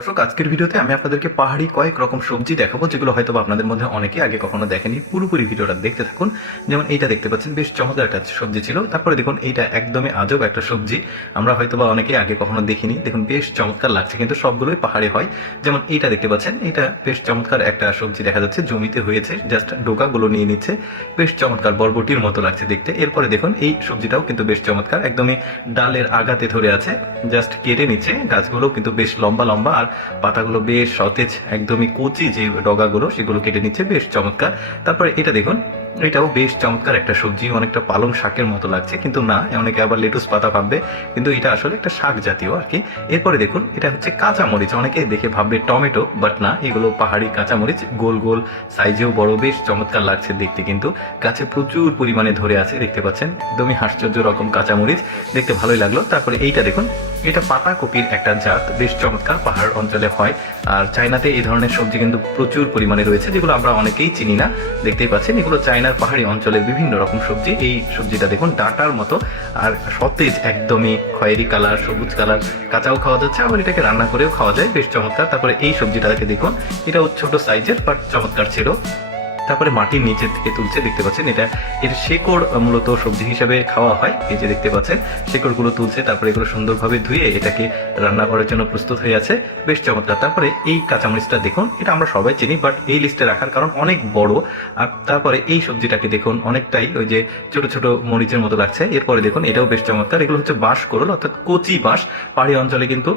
দর্শক, আজকের ভিডিওতে আমি আপনাদেরকে পাহাড়ি কয়েক রকম সবজি দেখাবো, যেগুলো হয়তো আপনাদের মধ্যে অনেকে আগে কখনো দেখেনি। পুরোপুরি ভিডিওটা দেখতে থাকুন। যেমন এইটা দেখতে পাচ্ছেন, বেশ চমৎকার একটা সবজি ছিল। তারপরে দেখুন, এইটা একদমই আজব একটা সবজি। আমরা হয়তো বা অনেকে আগে কখনো দেখিনি। দেখুন, বেশ চমৎকার লাগছে, কিন্তু সবগুলোই পাহাড়ি হয়। যেমন এইটা দেখতে পাচ্ছেন এটা বেশ চমৎকার একটা সবজি দেখা যাচ্ছে, জমিতে হয়েছে জাস্ট ডোকাগুলো নিয়ে নিচ্ছে। বেশ চমৎকার বরবটির মতো লাগছে দেখতে। এরপরে দেখুন, এই সবজিটাও কিন্তু বেশ চমৎকার, একদমই ডালের আগাতে ধরে আছে। জাস্ট কেটে নিচ্ছে গাছগুলো কিন্তু বেশ লম্বা লম্বা, আর পাতাগুলো বেশ সতেজ, একদমই কচি যে ডগাগুলো, সেগুলো কেটে নিচ্ছে, বেশ চমৎকার। তারপরে এটা দেখুন, এটাও বেশ চমৎকার একটা সবজি, অনেকটা পালং শাকের মতো লাগছে, কিন্তু না, অনেকে আবার লেটুস পাতা ভাববে, কিন্তু এটা আসলে একটা শাক জাতীয় আর কি। এরপরে দেখুন, এটা হচ্ছে কাঁচা মরিচ অনেকে দেখে ভাববে টমেটো বাট না, এগুলো পাহাড়ি কাঁচামরিচ, গোল গোল সাইজেও বড়, বেশ চমৎকার লাগছে দেখতে, কিন্তু গাছে প্রচুর পরিমাণে ধরে আছে, দেখতে পাচ্ছেন? একদমই আশ্চর্য রকম কাঁচামরিচ, দেখতে ভালোই লাগল। তারপরে এইটা দেখুন এটা পাতা কপির একটা জাত, বেশ চমৎকার পাহাড় অঞ্চলে হয়। আর চায়নাতে এই ধরনের সবজি কিন্তু প্রচুর পরিমাণে রয়েছে, যেগুলো আমরা অনেকেই চিনি না। দেখতেই পাচ্ছেন, এগুলো চায়নার পাহাড়ি অঞ্চলের বিভিন্ন রকম সবজি। এই সবজিটা দেখুন, ডাটার মতো। আর সতেজ, একদমই খয়েরি কালার, সবুজ কালার, কাঁচাও খাওয়া যাচ্ছে, আবার এটাকে রান্না করেও খাওয়া যায়, বেশ চমৎকার। তারপরে এই সবজিটাকে দেখুন, এটাও ছোট সাইজের, বাট চমৎকার ছিল। তারপরে মাটির নিচে থেকে তুলছে, দেখতে পাচ্ছেন এটা, এর শেকড় মূলত সবজি হিসাবে খাওয়া হয়। এই যে দেখতে পাচ্ছেন, শেকড়গুলো তুলছে, তারপরে এগুলো সুন্দরভাবে ধুয়ে এটাকে রান্না করার জন্য প্রস্তুত হয়ে আছে। বেশ চমৎকার। তারপরে এই কাঁচামরিচটা দেখুন, এটা আমরা সবাই চিনি বাট এই লিস্টে রাখার কারণ অনেক বড়। আর তারপরে এই সবজিটাকে দেখুন, অনেকটাই ওই যে ছোট ছোট মরিচের মতো লাগছে। এরপরে দেখুন, এটাও বেশ চমৎকার। এগুলো হচ্ছে বাঁশ করল অর্থাৎ কচি বাঁশ। পাহাড়ি অঞ্চলে কিন্তু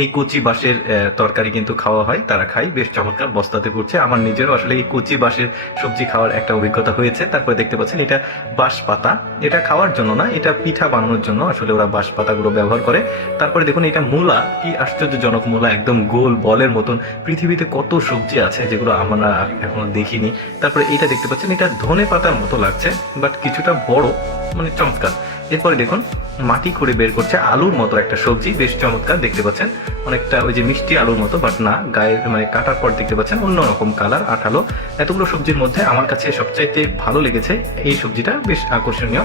এই কচি বাঁশের তরকারি কিন্তু খাওয়া হয়, তারা খায়। বেশ চমৎকার বস্তাতে পড়ছে আমার নিজেরও আসলে এই কচি বাঁশের সবজি খাওয়ার একটা অভিজ্ঞতা হয়েছে। তারপরে দেখতে পাচ্ছেন, এটা বাঁশ পাতা এটা খাওয়ার জন্য না, এটা পিঠা বানানোর জন্য আসলে ওরা বাঁশ পাতাগুলো ব্যবহার করে। তারপরে দেখুন, এটা মূলা। কি আশ্চর্যজনক মূলা, একদম গোল বলের মতন। পৃথিবীতে কত সবজি আছে যেগুলো আমরা এখনও দেখিনি। তারপরে এটা দেখতে পাচ্ছেন, এটা ধনে পাতার মতো লাগছে, বাট কিছুটা বড়। মানে চমৎকার। এরপরে দেখুন, মাটি করে বের করছে আলুর মতো একটা সবজি, বেশ চমৎকার, দেখতে পাচ্ছেন। অনেকটা ওই যে মিষ্টি আলুর মতো বাট না গায়ের মানে কাটার পর দেখতে পাচ্ছেন অন্যরকম কালার আঠালো। এতগুলো সবজির মধ্যে আমার কাছে সবচাইতে ভালো লেগেছে এই সবজিটা, বেশ আকর্ষণীয়।